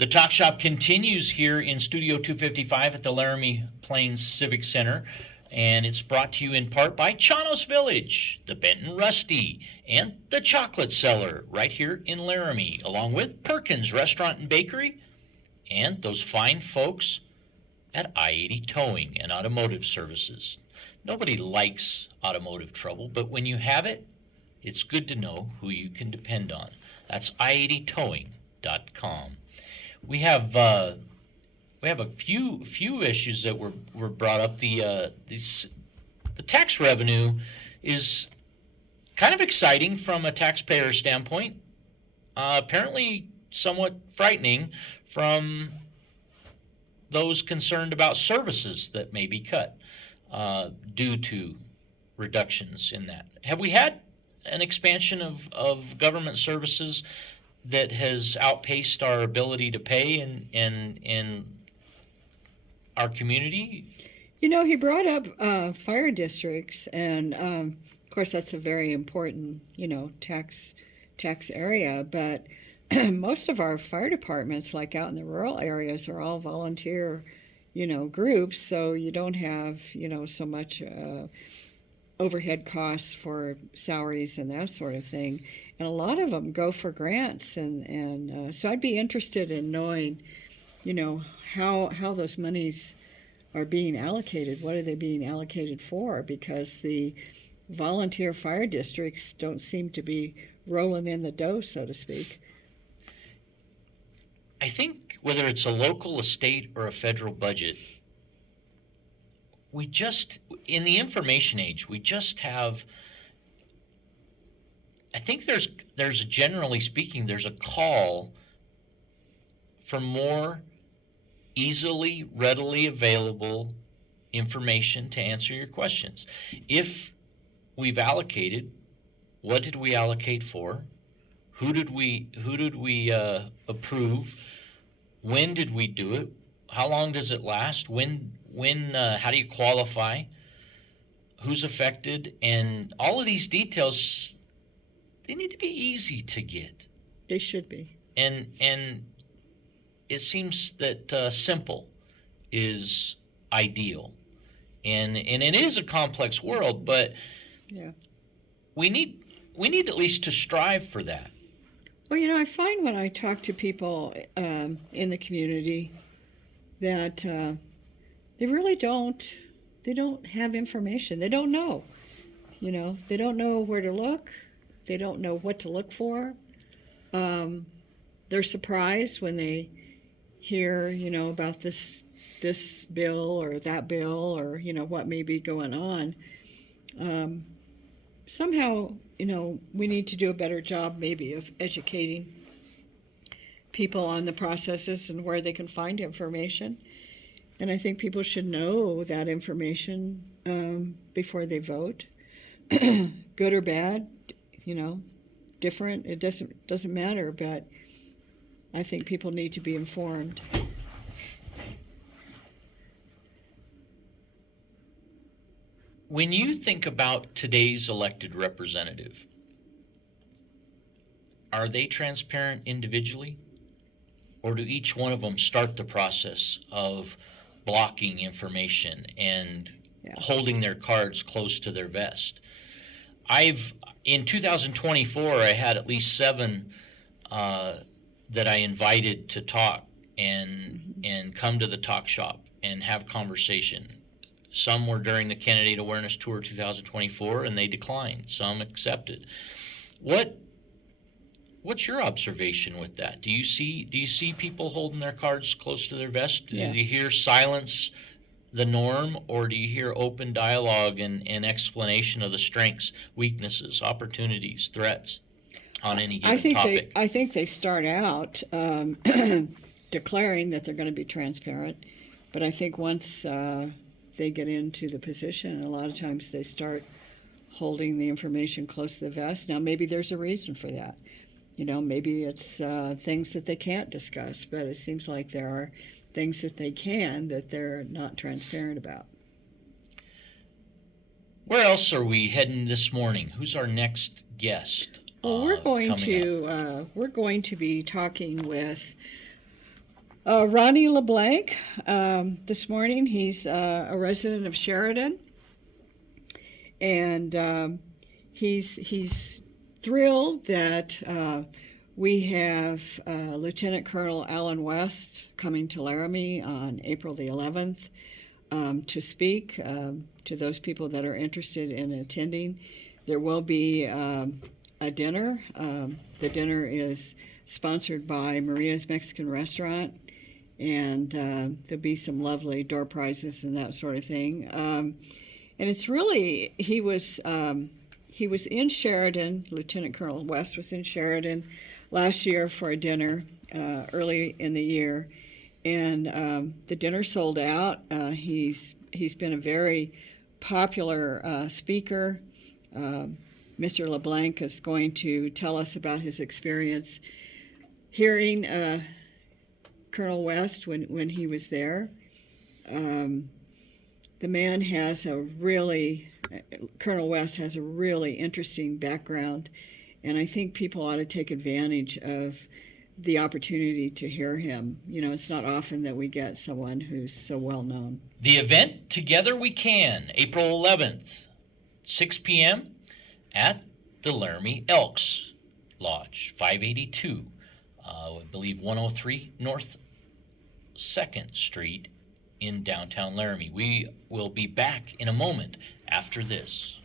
The Talk Shop continues here in Studio 255 at the Laramie Plains Civic Center, and it's brought to you in part by Chanos Village, the Benton Rusty, and the Chocolate Cellar right here in Laramie, along with Perkins Restaurant and Bakery, and those fine folks at I-80 Towing and Automotive Services. Nobody likes automotive trouble, but when you have it, it's good to know who you can depend on. That's i80towing.com. We have a few issues that were brought up. The tax revenue is kind of exciting from a taxpayer standpoint. Apparently, somewhat frightening from those concerned about services that may be cut due to reductions in that. Have we had an expansion of government services that has outpaced our ability to pay in our community? You know, he brought up fire districts, and of course that's a very important, tax area, but most of our fire departments, like out in the rural areas, are all volunteer, groups, so you don't have, so much overhead costs for salaries and that sort of thing. And a lot of them go for grants, and so I'd be interested in knowing, how those monies are being allocated. What are they being allocated for? Because the volunteer fire districts don't seem to be rolling in the dough, so to speak. I think whether it's a local, a state, or a federal budget, we just, in the information age, we just have, I think there's generally speaking, there's a call for more easily, readily available information to answer your questions. If we've allocated, what did we allocate for? Who did we approve? When did we do it? How long does it last? How do you qualify? Who's affected? And all of these details, they need to be easy to get. They should be. And it seems that simple is ideal. And it is a complex world, but yeah, we need at least to strive for that. Well, I find when I talk to people in the community that they really don't have information. They don't know. They don't know where to look. They don't know what to look for. They're surprised when they hear, about this bill or that bill or, what may be going on. Somehow, we need to do a better job maybe of educating people on the processes and where they can find information. And I think people should know that information before they vote, good or bad, different. It doesn't matter, but I think people need to be informed. When you think about today's elected representative, are they transparent individually? Or do each one of them start the process of blocking information and holding their cards close to their vest? In 2024, I had at least 7 that I invited to talk and come to the Talk Shop and have conversation. Some were during the Candidate Awareness Tour 2024, and they declined. Some accepted. What's your observation with that? Do you see people holding their cards close to their vest? Yeah. Do you hear silence the norm, or do you hear open dialogue and explanation of the strengths, weaknesses, opportunities, threats on any given topic? I think they start out declaring that they're going to be transparent, but I think once they get into the position, a lot of times they start holding the information close to the vest. Now, maybe there's a reason for that. Maybe it's things that they can't discuss, but it seems like there are things that they can that they're not transparent about. Where else are we heading this morning? Who's our next guest? Well, we're going to be talking with Ronnie LeBlanc, this morning, he's a resident of Sheridan, and he's thrilled that we have Lieutenant Colonel Alan West coming to Laramie on April the 11th to speak to those people that are interested in attending. There will be a dinner. The dinner is sponsored by Maria's Mexican Restaurant, and there'll be some lovely door prizes and that sort of thing. And it's really, he was in Sheridan. Lieutenant Colonel West was in Sheridan last year for a dinner early in the year, and the dinner sold out. He's been a very popular speaker. Mr. LeBlanc is going to tell us about his experience hearing Colonel West when he was there. The man has Colonel West has a really interesting background, and I think people ought to take advantage of the opportunity to hear him. You know, it's not often that we get someone who's so well known. The event, Together We Can, April 11th, 6 p.m. at the Laramie Elks Lodge, 582, I believe 103 North 2nd Street in downtown Laramie. We will be back in a moment after this.